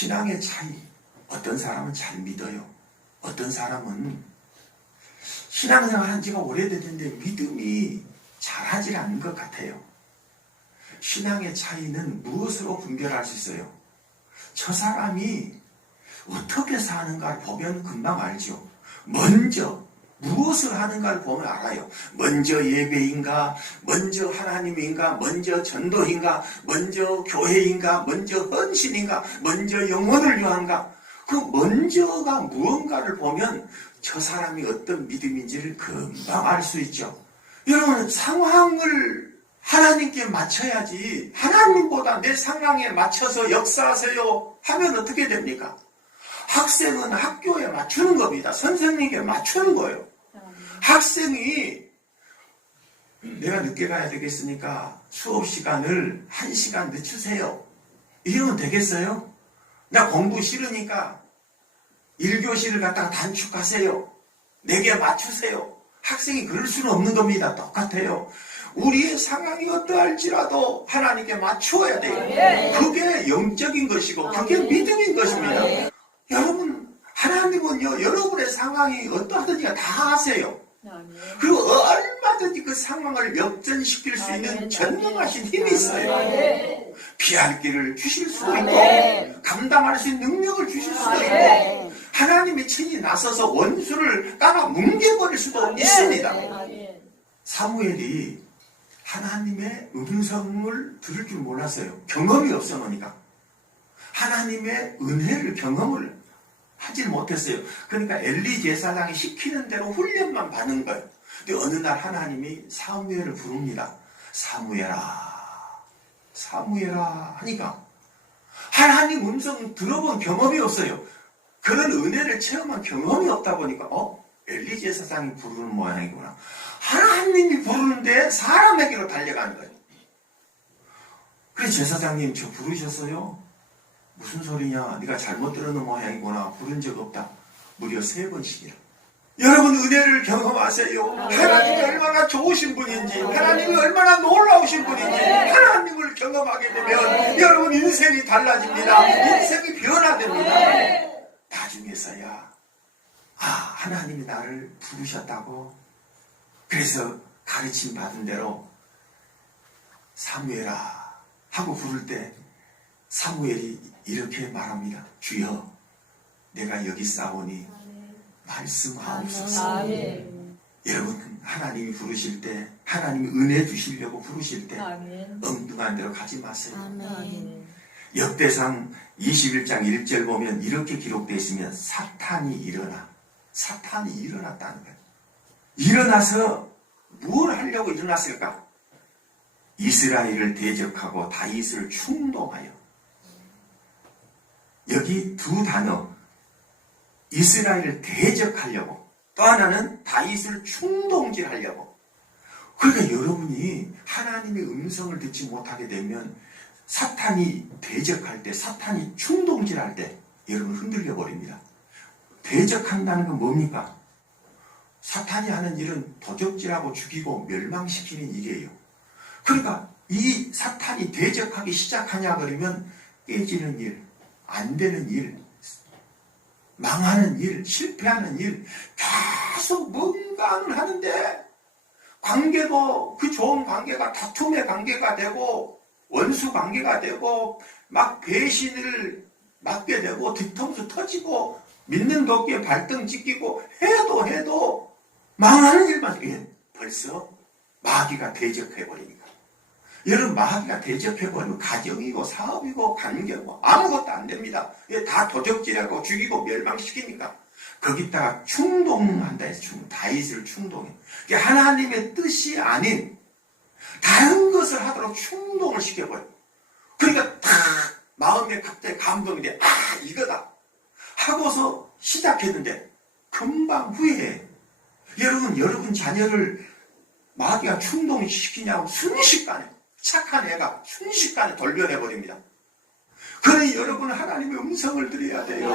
신앙의 차이. 어떤 사람은 잘 믿어요. 어떤 사람은 신앙생활 한 지가 오래됐는데 믿음이 잘하지 않는 것 같아요. 신앙의 차이는 무엇으로 분별할 수 있어요? 저 사람이 어떻게 사는가를 보면 금방 알죠. 먼저 무엇을 하는가를 보면 알아요. 먼저 예배인가, 먼저 하나님인가, 먼저 전도인가, 먼저 교회인가, 먼저 헌신인가, 먼저 영혼을 위한가. 그 먼저가 무언가를 보면 저 사람이 어떤 믿음인지를 금방 알 수 있죠. 여러분, 상황을 하나님께 맞춰야지, 하나님보다 내 상황에 맞춰서 역사하세요 하면 어떻게 됩니까? 학생은 학교에 맞추는 겁니다. 선생님에게 맞추는 거예요. 학생이 내가 늦게 가야 되겠으니까 수업 시간을 1시간 늦추세요. 이러면 되겠어요? 나 공부 싫으니까 1교시를 갖다가 단축하세요. 내게 맞추세요. 학생이 그럴 수는 없는 겁니다. 똑같아요. 우리의 상황이 어떠할지라도 하나님께 맞추어야 돼요. 그게 영적인 것이고 그게 믿음인 것입니다. 여러분, 하나님은요, 여러분의 상황이 어떠하든지 다 아세요. 그리고 얼마든지 그 상황을 역전시킬 수 있는 전능하신 힘이 있어요. 피할 길을 주실 수도 있고 감당할 수 있는 능력을 주실 수도 있고 하나님이 친히 나서서 원수를 따라 뭉개버릴 수도 있습니다. 사무엘이 하나님의 음성을 들을 줄 몰랐어요. 경험이 없어 놓으니까. 하나님의 은혜를 경험을 하질 못했어요. 그러니까 엘리 제사장이 시키는 대로 훈련만 받는 거예요. 근데 어느 날 하나님이 사무엘을 부릅니다. 사무엘아, 사무엘아 하니까 하나님 음성 들어본 경험이 없어요. 그런 은혜를 체험한 경험이 없다 보니까 엘리 제사장이 부르는 모양이구나. 하나님이 부르는데 사람에게로 달려가는 거예요. 그래, 제사장님 저 부르셨어요? 무슨 소리냐? 네가 잘못 들었는 모양이구나. 부른 적 없다. 무려 3번씩이나. 여러분, 은혜를 경험하세요. 하나님이 얼마나 좋으신 분인지, 하나님이 얼마나 놀라우신 분인지 하나님을 경험하게 되면 여러분 인생이 달라집니다. 인생이 변화됩니다. 나중에서야 하나님이 나를 부르셨다고. 그래서 가르침 받은 대로 사무엘아 하고 부를 때 사무엘이 이렇게 말합니다. 주여, 내가 여기 싸우니 말씀하옵소서. 여러분, 하나님이 부르실 때, 하나님이 은혜 주시려고 부르실 때 엉뚱한 데로 가지 마세요. 역대상 21장 1절 보면 이렇게 기록되어 있으면 사탄이 일어났다는 거예요. 일어나서 뭘 하려고 일어났을까? 이스라엘을 대적하고 다윗을 충동하여. 여기 두 단어, 이스라엘을 대적하려고, 또 하나는 다윗을 충동질하려고. 그러니까 여러분이 하나님의 음성을 듣지 못하게 되면 사탄이 대적할 때, 사탄이 충동질할 때 여러분 흔들려 버립니다. 대적한다는 건 뭡니까? 사탄이 하는 일은 도적질하고 죽이고 멸망시키는 일이에요. 그러니까 이 사탄이 대적하기 시작하냐 그러면 깨지는 일, 안 되는 일, 망하는 일, 실패하는 일, 계속 뭔가를 하는데 관계도 그 좋은 관계가 다툼의 관계가 되고 원수 관계가 되고 막 배신을 맞게 되고 뒤통수 터지고 믿는 도끼에 발등 찢기고 해도 망하는 일만. 벌써 마귀가 대적해버리니까. 여러분, 마귀가 대적해버리면 가정이고 사업이고 관계고 아무것도 안 됩니다. 다 도적질하고 죽이고 멸망시키니까. 거기다가 충동한다 해서 다윗을 충동해. 하나님의 뜻이 아닌 다른 것을 하도록 충동을 시켜버려. 그러니까 딱 마음에 갑자기 감동이 돼. 이거다 하고서 시작했는데 금방 후회해. 여러분 자녀를 마귀가 충동시키냐고 순식간에, 착한 애가 순식간에 돌변해버립니다. 그러니 여러분은 하나님의 음성을 들어야 돼요.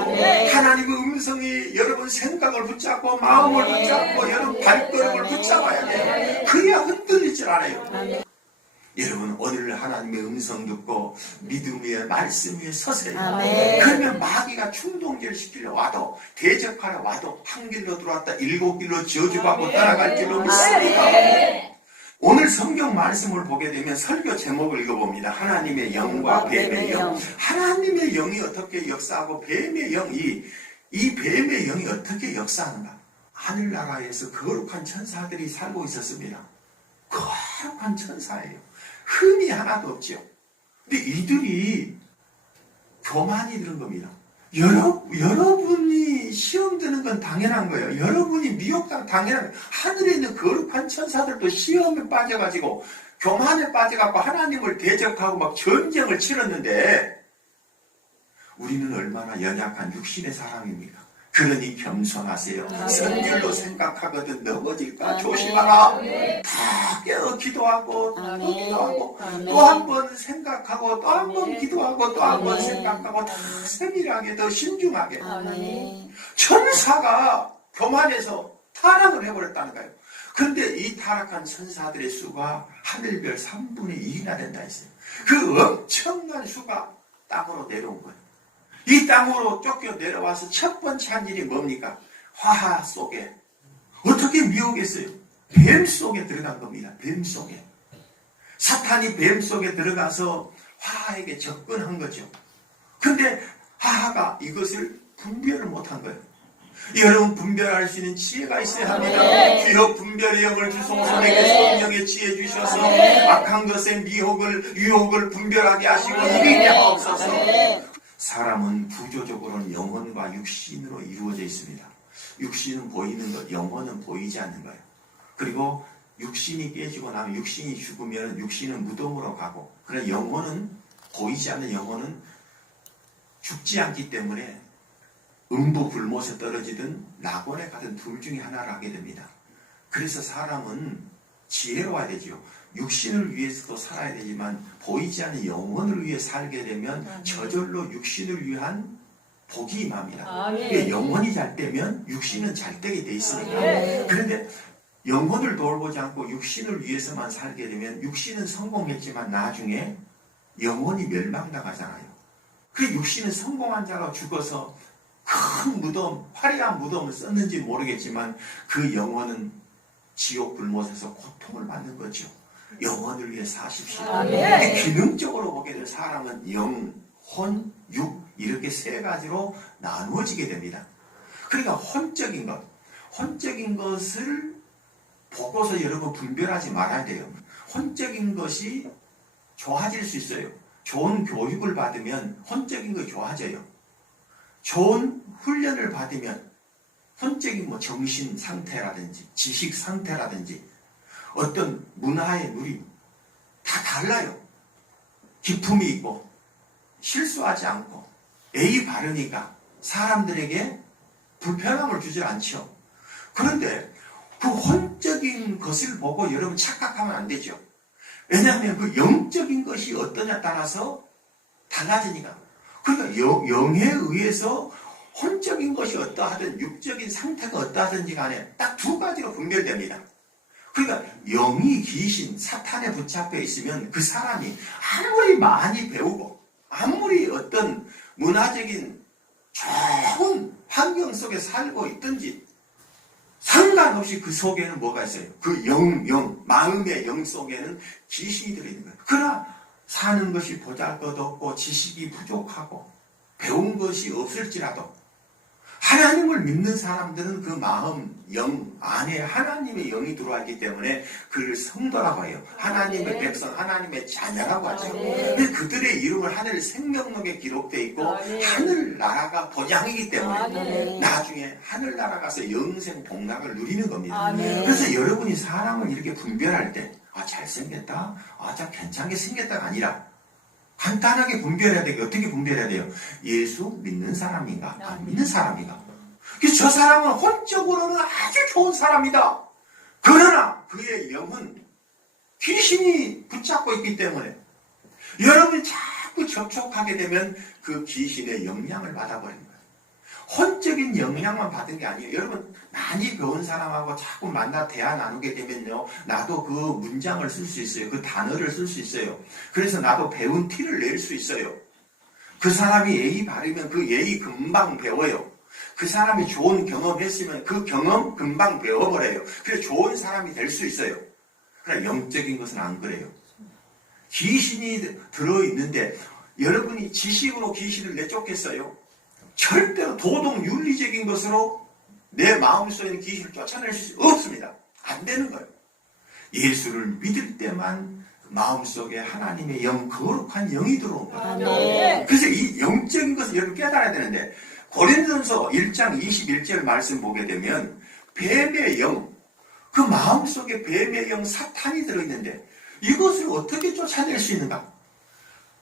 하나님의 음성이 여러분 생각을 붙잡고 마음을 붙잡고 여러분 발걸음을 붙잡아야 돼요. 그래야 흔들리질 않아요. 여러분 오늘 하나님의 음성 듣고 믿음 위에 말씀 위에 서세요. 아멘. 그러면 마귀가 충동질시키려 와도 대적하러 와도 한 길로 들어왔다 7길로 저주받고 따라갈 줄로 믿습니다. 오늘 성경 말씀을 보게 되면 설교 제목을 읽어봅니다. 하나님의 영과 뱀의 영. 하나님의 영이 어떻게 역사하고 뱀의 영이 이 뱀의 영이 어떻게 역사하는가. 하늘나라에서 거룩한 천사들이 살고 있었습니다. 거룩한 천사예요. 흠이 하나도 없죠. 근데 이들이 교만이 드는 겁니다. 여러분이 시험 드는 건 당연한 거예요. 여러분이 미혹당 당연한 거예요. 하늘에 있는 거룩한 천사들도 시험에 빠져가지고 교만에 빠져가지고 하나님을 대적하고 막 전쟁을 치렀는데 우리는 얼마나 연약한 육신의 사람입니까? 그러니 겸손하세요. 선질로 생각하거든 넘어질까 조심하라. 다 깨어 기도하고 또 기도하고 또 한 번 생각하고 또 한 번 기도하고 또 한 번 생각하고 더 세밀하게 더 신중하게. 천사가 교만해서 타락을 해버렸다는 거예요. 그런데 이 타락한 천사들의 수가 하늘별 3분의 2나 된다 했어요. 그 엄청난 수가 땅으로 내려온 거예요. 이 땅으로 쫓겨 내려와서 첫 번째 한 일이 뭡니까? 화하 속에. 어떻게 미혹했어요? 뱀 속에 들어간 겁니다. 뱀 속에. 사탄이 뱀 속에 들어가서 화하에게 접근한 거죠. 근데 화하가 이것을 분별을 못한 거예요. 여러분 분별할 수 있는 지혜가 있어야 합니다. 주여 분별의 영을 주소서. 내게 성령의 지혜 주셔서 악한 것의 미혹을 유혹을 분별하게 하시고 이기게 하옵소서. 사람은 구조적으로는 영혼과 육신으로 이루어져 있습니다. 육신은 보이는 것, 영혼은 보이지 않는 거예요. 그리고 육신이 깨지고 나면 육신이 죽으면 육신은 무덤으로 가고, 그러나 영혼은 보이지 않는 영혼은 죽지 않기 때문에 음부 불못에 떨어지든 낙원에 가든 둘 중에 하나를 하게 됩니다. 그래서 사람은 지혜로워야 되지요. 육신을 위해서도 살아야 되지만 보이지 않는 영혼을 위해 살게 되면 저절로 육신을 위한 복이 임합니다. 영혼이 잘 되면 육신은 잘 되게 돼 있으니까. 그런데 영혼을 돌보지 않고 육신을 위해서만 살게 되면 육신은 성공했지만 나중에 영혼이 멸망당하잖아요. 그 육신은 성공한 자가 죽어서 큰 무덤, 화려한 무덤을 썼는지 모르겠지만 그 영혼은 지옥 불못에서 고통을 받는 거죠. 영혼을 위해 사십시오. 기능적으로 보게 될 사람은 영, 혼, 육 이렇게 세 가지로 나누어지게 됩니다. 그러니까 혼적인 것을 보고서 여러분 분별하지 말아야 돼요. 혼적인 것이 좋아질 수 있어요. 좋은 교육을 받으면 혼적인 거 좋아져요. 좋은 훈련을 받으면 혼적인 정신 상태라든지 지식 상태라든지 어떤 문화의 누림 다 달라요. 기품이 있고 실수하지 않고 예의 바르니까 사람들에게 불편함을 주지 않죠. 그런데 그 혼적인 것을 보고 여러분 착각하면 안 되죠. 왜냐하면 그 영적인 것이 어떠냐에 따라서 달라지니까. 그러니까 영에 의해서 혼적인 것이 어떠하든 육적인 상태가 어떠하든지 간에 딱 두 가지로 분별됩니다. 그러니까 영이 귀신, 사탄에 붙잡혀 있으면 그 사람이 아무리 많이 배우고 아무리 어떤 문화적인 좋은 환경 속에 살고 있든지 상관없이 그 속에는 뭐가 있어요? 그 마음의 영 속에는 귀신이 들어있는 거예요. 그러나 사는 것이 보잘것없고 지식이 부족하고 배운 것이 없을지라도 하나님을 믿는 사람들은 그 마음, 영 안에 하나님의 영이 들어와 있기 때문에 그를 성도라고 해요. 하나님의 백성, 하나님의 자녀라고 하죠. 근데 그들의 이름을 하늘 생명록에 기록되어 있고 하늘나라가 보장이기 때문에 나중에 하늘나라 가서 영생 복락을 누리는 겁니다. 그래서 여러분이 사람을 이렇게 분별할 때 잘생겼다, 자 괜찮게 생겼다가 아니라 간단하게 분별해야 되고 어떻게 분별해야 돼요? 예수 믿는 사람인가 안 믿는 사람인가. 그래서 저 사람은 혼적으로는 아주 좋은 사람이다. 그러나 그의 영은 귀신이 붙잡고 있기 때문에 여러분이 자꾸 접촉하게 되면 그 귀신의 영향을 받아버리는 거예요. 혼적인 영향만 받은 게 아니에요. 여러분 많이 배운 사람하고 자꾸 만나 대화 나누게 되면요, 나도 그 문장을 쓸 수 있어요. 그 단어를 쓸 수 있어요. 그래서 나도 배운 티를 낼 수 있어요. 그 사람이 예의 바르면 그 예의 금방 배워요. 그 사람이 좋은 경험했으면 그 경험 금방 배워버려요. 그래서 좋은 사람이 될 수 있어요. 그러나 영적인 것은 안 그래요. 귀신이 들어있는데 여러분이 지식으로 귀신을 내쫓겠어요? 절대로 도덕 윤리적인 것으로 내 마음속에 있는 귀신을 쫓아낼 수 없습니다. 안 되는 거예요. 예수를 믿을 때만 마음속에 하나님의 영, 거룩한 영이 들어온 거예요. 그래서 이 영적인 것을 여러분 깨달아야 되는데, 고린도전서 1장 21절 말씀 보게 되면 뱀의 영, 그 마음속에 뱀의 영 사탄이 들어있는데 이것을 어떻게 쫓아낼 수 있는가?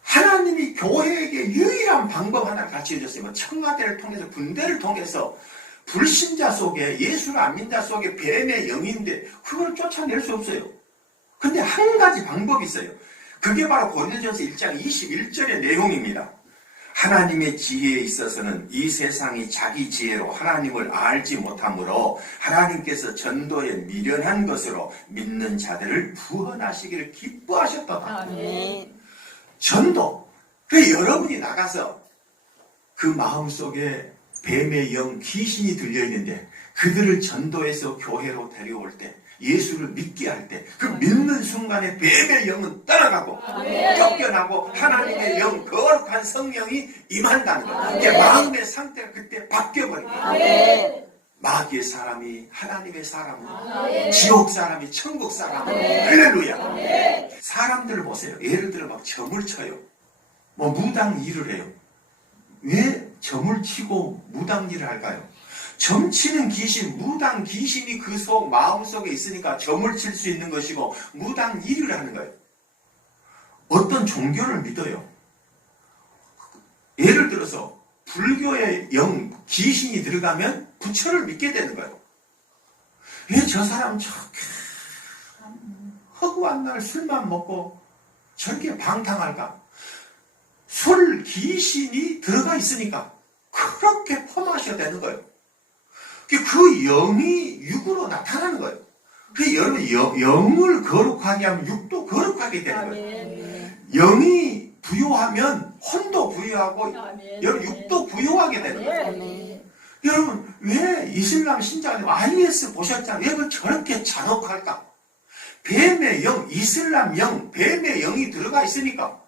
하나님이 교회에게 유일한 방법 하나를 가르쳐줬어요. 청와대를 통해서, 군대를 통해서 불신자 속에, 예수를 안 믿는 자 속에 뱀의 영인데 그걸 쫓아낼 수 없어요. 근데 한 가지 방법이 있어요. 그게 바로 고린도전서 1장 21절의 내용입니다. 하나님의 지혜에 있어서는 이 세상이 자기 지혜로 하나님을 알지 못하므로 하나님께서 전도에 미련한 것으로 믿는 자들을 구원하시기를 기뻐하셨다. 아멘. 전도. 그 여러분이 나가서 그 마음속에 뱀의 영, 귀신이 들려있는데 그들을 전도해서 교회로 데려올 때, 예수를 믿게 할 때, 그 믿는 순간에 뱀의 영은 떠나가고 쫓겨나고 하나님의 영, 거룩한 성령이 임한다는 거예요. 이게 마음의 상태가 그때 바뀌어버린 거예요. 마귀의 사람이 하나님의 사람으로, 지옥 사람이 천국 사람으로. 할렐루야. 사람들을 보세요. 예를 들어 막 점을 쳐요. 뭐 무당 일을 해요. 왜 점을 치고 무당 일을 할까요? 점 치는 귀신, 무당 귀신이 그 속 마음속에 있으니까 점을 칠 수 있는 것이고 무당 일을 하는 거예요. 어떤 종교를 믿어요. 예를 들어서 불교의 영, 귀신이 들어가면 부처를 믿게 되는 거예요. 왜 저 사람 저렇게 허구한 날 술만 먹고 저렇게 방탕할까? 술 귀신이 들어가 있으니까 그렇게 퍼마셔야 되는 거예요. 그 영이 육으로 나타나는 거예요. 그 여러분 영을 거룩하게 하면 육도 거룩하게 되는 거예요. 영이 부요하면 혼도 부요하고 여러분 육도 부요하게 되는 거예요. 여러분 왜 이슬람 신자들 IS 보셨잖아요. 왜 저렇게 잔혹할까? 뱀의 영, 이슬람 영, 뱀의 영이 들어가 있으니까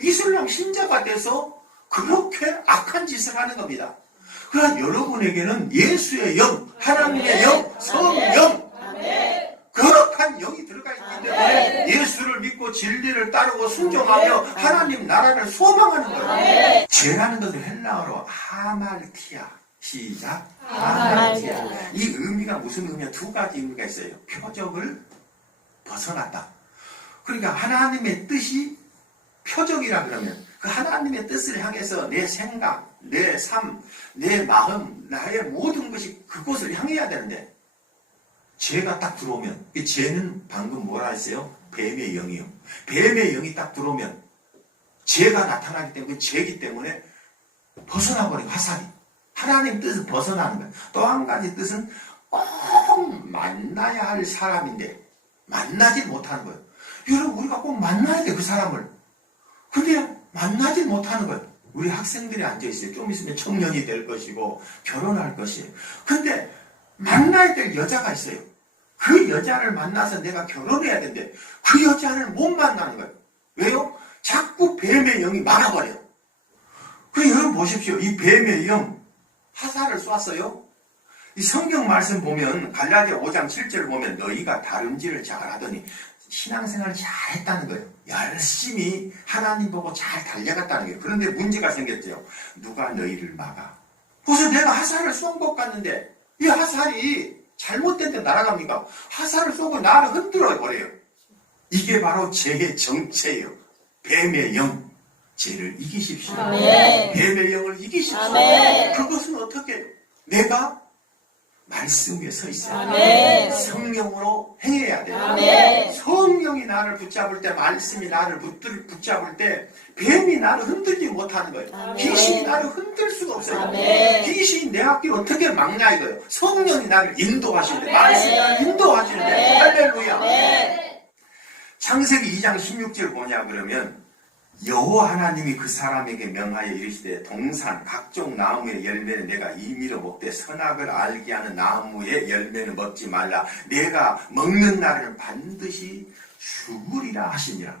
이슬람 신자가 돼서 그렇게 악한 짓을 하는 겁니다. 그러나 여러분에게는 예수의 영, 하나님의 영, 성령, 거룩한 영이 들어가 있기 때문에 예수를 믿고 진리를 따르고 순종하며 하나님 나라를 소망하는 거예요. 죄라는 것을 헬라어로 하말티아. 시작. 하말티아. 이 의미가 무슨 의미야? 두 가지 의미가 있어요. 표적을 벗어났다. 그러니까 하나님의 뜻이 표적이라 그러면 그 하나님의 뜻을 향해서 내 생각, 내 삶, 내 마음, 나의 모든 것이 그곳을 향해야 되는데 죄가 딱 들어오면, 이 죄는 방금 뭐라 했어요? 뱀의 영이요. 뱀의 영이 딱 들어오면 죄가 나타나기 때문에 그 죄이기 때문에 벗어나버려요. 화살이. 하나님 뜻을 벗어나는 거예요. 또 한 가지 뜻은 꼭 만나야 할 사람인데 만나지 못하는 거예요. 여러분 우리가 꼭 만나야 돼, 그 사람을. 근데 만나지 못하는 거예요. 우리 학생들이 앉아있어요. 좀 있으면 청년이 될 것이고 결혼할 것이에요. 근데 만나야 될 여자가 있어요. 그 여자를 만나서 내가 결혼해야 되는데 그 여자를 못 만나는 거예요. 왜요? 자꾸 뱀의 영이 막아버려요. 그 여러분 보십시오. 이 뱀의 영 화살을 쐈어요. 이 성경 말씀 보면 갈라디아 5장 7절을 보면 너희가 다름질을 잘하더니 신앙생활을 잘했다는 거예요. 열심히 하나님 보고 잘 달려갔다는 거예요. 그런데 문제가 생겼죠. 누가 너희를 막아? 그래서 내가 화살을 쏜 것 같는데 이 화살이 잘못된 데 날아갑니까? 화살을 쏘고 나를 흔들어 버려요. 이게 바로 죄의 정체예요. 뱀의 영. 죄를 이기십시오. 아멘. 뱀의 영을 이기십시오. 아멘. 그것은 어떻게 해요? 내가 말씀 위에 서 있어요. 아멘. 성령으로 행해야 돼요. 아멘. 성령이 나를 붙잡을 때, 말씀이 나를 붙잡을 때 뱀이 나를 흔들지 못하는 거예요. 아멘. 귀신이 나를 흔들 수가 없어요. 아멘. 귀신이 내 앞길 어떻게 막냐 이거예요. 성령이 나를 인도하시는데, 아멘. 말씀이 나를 인도하시는데, 아멘. 할렐루야. 아멘. 창세기 2장 16절 뭐냐 그러면, 여호와 하나님이 그 사람에게 명하여 이르시되 동산 각종 나무의 열매는 내가 임의로 먹되 선악을 알게 하는 나무의 열매는 먹지 말라. 내가 먹는 날에는 반드시 죽으리라 하시니라.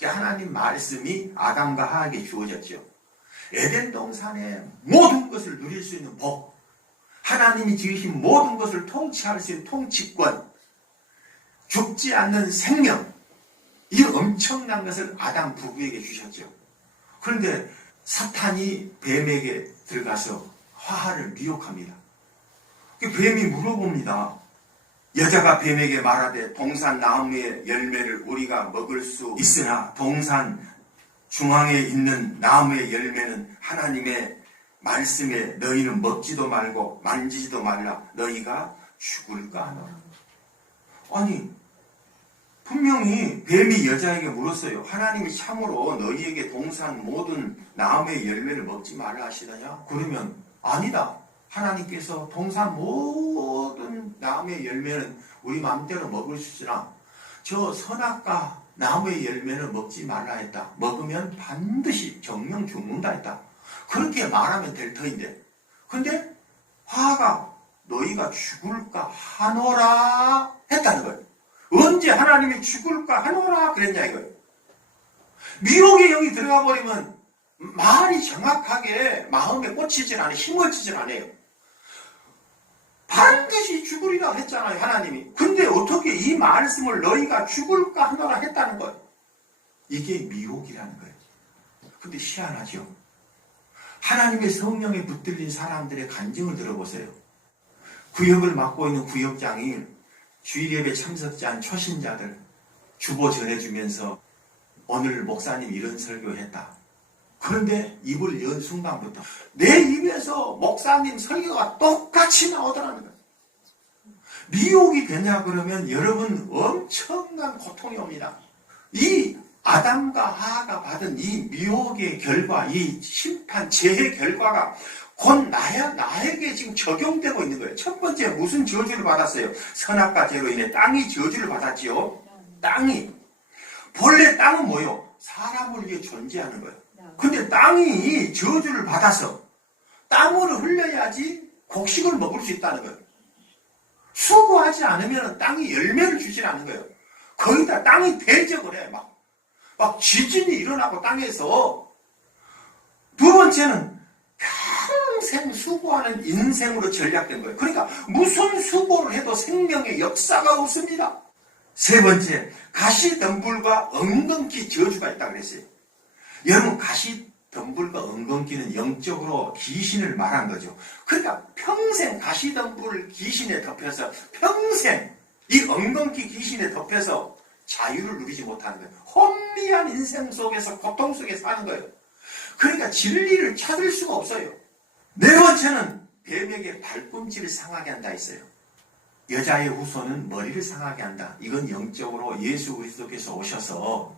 하나님 말씀이 아담과 하에게 주어졌죠. 에덴 동산의 모든 것을 누릴 수 있는 복, 하나님이 지으신 모든 것을 통치할 수 있는 통치권, 죽지 않는 생명, 이 엄청난 것을 아담 부부에게 주셨죠. 그런데 사탄이 뱀에게 들어가서 화를 미혹합니다. 뱀이 물어봅니다. 여자가 뱀에게 말하되 동산 나무의 열매를 우리가 먹을 수 있으나 동산 중앙에 있는 나무의 열매는 하나님의 말씀에 너희는 먹지도 말고 만지지도 말라. 너희가 죽을까 하노라. 아니, 분명히 뱀이 여자에게 물었어요. 하나님이 참으로 너희에게 동산 모든 나무의 열매를 먹지 말라 하시더냐? 그러면 아니다. 하나님께서 동산 모든 나무의 열매는 우리 마음대로 먹을 수 있으나 저 선악과 나무의 열매는 먹지 말라 했다. 먹으면 반드시 정령 죽는다 했다. 그렇게 말하면 될 터인데, 근데 화가 너희가 죽을까 하노라 했다는 거예요. 언제 하나님이 죽을까 하노라 그랬냐 이거예요. 미혹의 영이 들어가 버리면 말이 정확하게 마음에 꽂히질 않아요. 힘을치질 않아요. 반드시 죽으리라 했잖아요, 하나님이. 근데 어떻게 이 말씀을 너희가 죽을까 하노라 했다는 거예요. 이게 미혹이라는 거예요. 근데 희한하죠. 하나님의 성령에 붙들린 사람들의 간증을 들어보세요. 구역을 맡고 있는 구역장이 주일예배 참석지 않은 초신자들 주보 전해주면서 오늘 목사님 이런 설교했다. 그런데 입을 연 순간부터 내 입에서 목사님 설교가 똑같이 나오더라는 거예요. 미혹이 되냐 그러면 여러분 엄청난 고통이 옵니다. 이 아담과 하하가 받은 이 미혹의 결과, 이 심판, 재해 결과가 곧 나에게 지금 적용되고 있는 거예요. 첫 번째 무슨 저주를 받았어요? 선악과 죄로 인해 땅이 저주를 받았지요. 땅이. 본래 땅은 뭐요? 사람을 위해 존재하는 거예요. 근데 땅이 저주를 받아서 땀을 흘려야지 곡식을 먹을 수 있다는 거예요. 수고하지 않으면 땅이 열매를 주질 않는 거예요. 거기다 땅이 대적을 해. 막 지진이 일어나고 땅에서. 두 번째는 평생 수고하는 인생으로 전략된 거예요. 그러니까 무슨 수고를 해도 생명의 역사가 없습니다. 세 번째, 가시덤불과 엉겅퀴 저주가 있다고 그랬어요. 여러분, 가시덤불과 엉겅퀴는 영적으로 귀신을 말한 거죠. 그러니까 평생 가시덤불 귀신에 덮여서 평생 이 엉겅퀴 귀신에 덮여서 자유를 누리지 못하는 거예요. 혼미한 인생 속에서 고통 속에 사는 거예요. 그러니까 진리를 찾을 수가 없어요. 네 번째는 뱀에게 발꿈치를 상하게 한다 했어요. 여자의 후손은 머리를 상하게 한다. 이건 영적으로 예수 그리스도께서 오셔서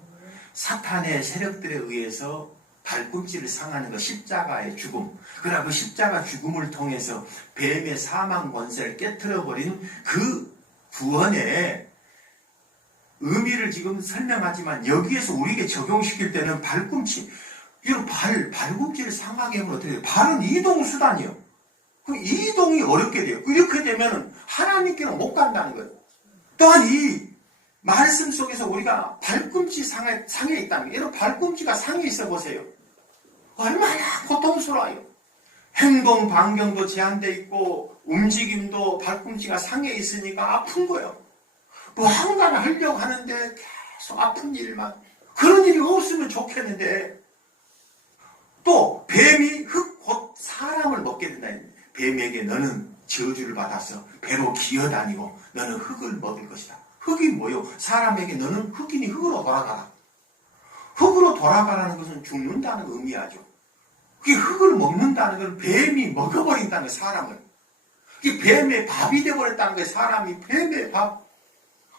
사탄의 세력들에 의해서 발꿈치를 상하는 거, 십자가의 죽음. 그러나 그 십자가 죽음을 통해서 뱀의 사망 권세를 깨트려버린 그 구원의 의미를 지금 설명하지만 여기에서 우리에게 적용시킬 때는 발꿈치, 이런 발꿈치를 상하게 하면 어떻게 돼요? 발은 이동수단이요. 그 이동이 어렵게 돼요. 이렇게 되면 하나님께는 못 간다는 거예요. 또한 이 말씀 속에서 우리가 발꿈치 상에 있다는 거예요. 여러분, 발꿈치가 상에 있어 보세요. 얼마나 고통스러워요. 행동 반경도 제한되어 있고 움직임도 발꿈치가 상에 있으니까 아픈 거예요. 뭐 한가를 하려고 하는데 계속 아픈 일만. 그런 일이 없으면 좋겠는데 또 뱀이 곧 사람을 먹게 된다. 뱀에게 너는 저주를 받아서 배로 기어다니고 너는 흙을 먹을 것이다. 흙이 뭐요? 사람에게 너는 흙이니 흙으로 돌아가라. 흙으로 돌아가라는 것은 죽는다는 의미하죠. 그게 흙을 먹는다는 건 뱀이 먹어버린다는 사람을. 이 뱀의 밥이 되어버렸다는 거예요. 사람이 뱀의 밥.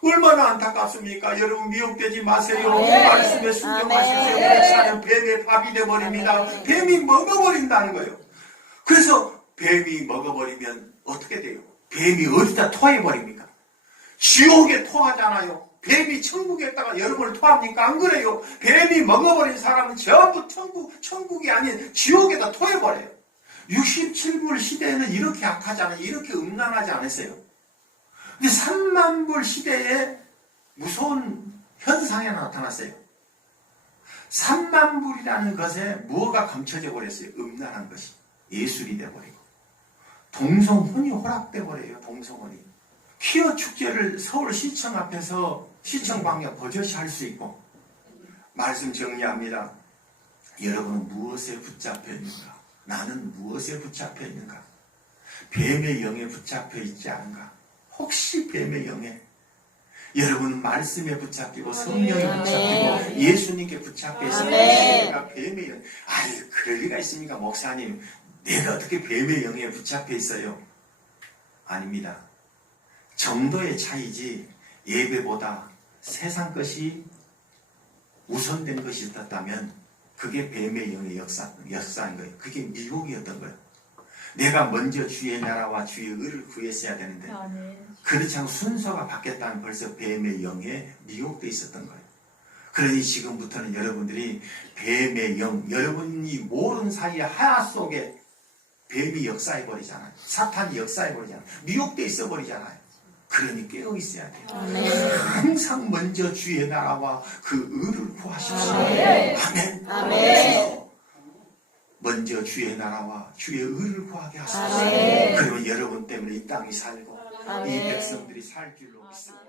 얼마나 안타깝습니까? 여러분 미혹되지 마세요. 말씀에 순종하십시오. 그렇지않으면 뱀의 밥이 되어버립니다. 뱀이 먹어버린다는 거예요. 그래서 뱀이 먹어버리면 어떻게 돼요? 뱀이 어디다 토해버립니까? 지옥에 토하잖아요. 뱀이 천국에다가 여러분을 토합니까? 안 그래요? 뱀이 먹어버린 사람은 전부 천국이 아닌 지옥에다 토해버려요. 67불 시대에는 이렇게 악하잖아요. 이렇게 음란하지 않았어요. 근데 3만불 시대에 무서운 현상이 나타났어요. 3만불이라는 것에 무엇가 감춰져 버렸어요? 음란한 것이. 예술이 되어버리고. 동성혼이 허락되어버려요. 동성혼이. 퀴어 축제를 서울시청 앞에서 시청방역 버젓이 할 수 있고. 말씀 정리합니다. 여러분은 무엇에 붙잡혀 있는가? 나는 무엇에 붙잡혀 있는가? 뱀의 영에 붙잡혀 있지 않은가? 혹시 뱀의 영에 여러분은 말씀에 붙잡히고 성령에 붙잡히고 예수님께 붙잡혀 있으면 내가 뱀의 영, 아유 그럴 리가 있습니까 목사님? 내가 어떻게 뱀의 영에 붙잡혀 있어요? 아닙니다. 정도의 차이지 예배보다 세상 것이 우선된 것이 있었다면 그게 뱀의 영의 역사인 거예요. 그게 미혹이었던 거예요. 내가 먼저 주의 나라와 주의 의를 구했어야 되는데 그렇지 않고 순서가 바뀌었다면 벌써 뱀의 영에 미혹되어 있었던 거예요. 그러니 지금부터는 여러분들이 뱀의 영, 여러분이 모르는 사이에 하야 속에 뱀이 역사해버리잖아요. 사탄이 역사해버리잖아요. 미혹되어 있어버리잖아요. 그러니 깨어 있어야 돼요. 항상 먼저 주의 나라와 그 의를 구하십시오. 아멘. 아멘. 먼저 주의 나라와 주의 의를 구하게 하소서. 그러면 여러분 때문에 이 땅이 살고 이 백성들이 살 줄로 믿습니다.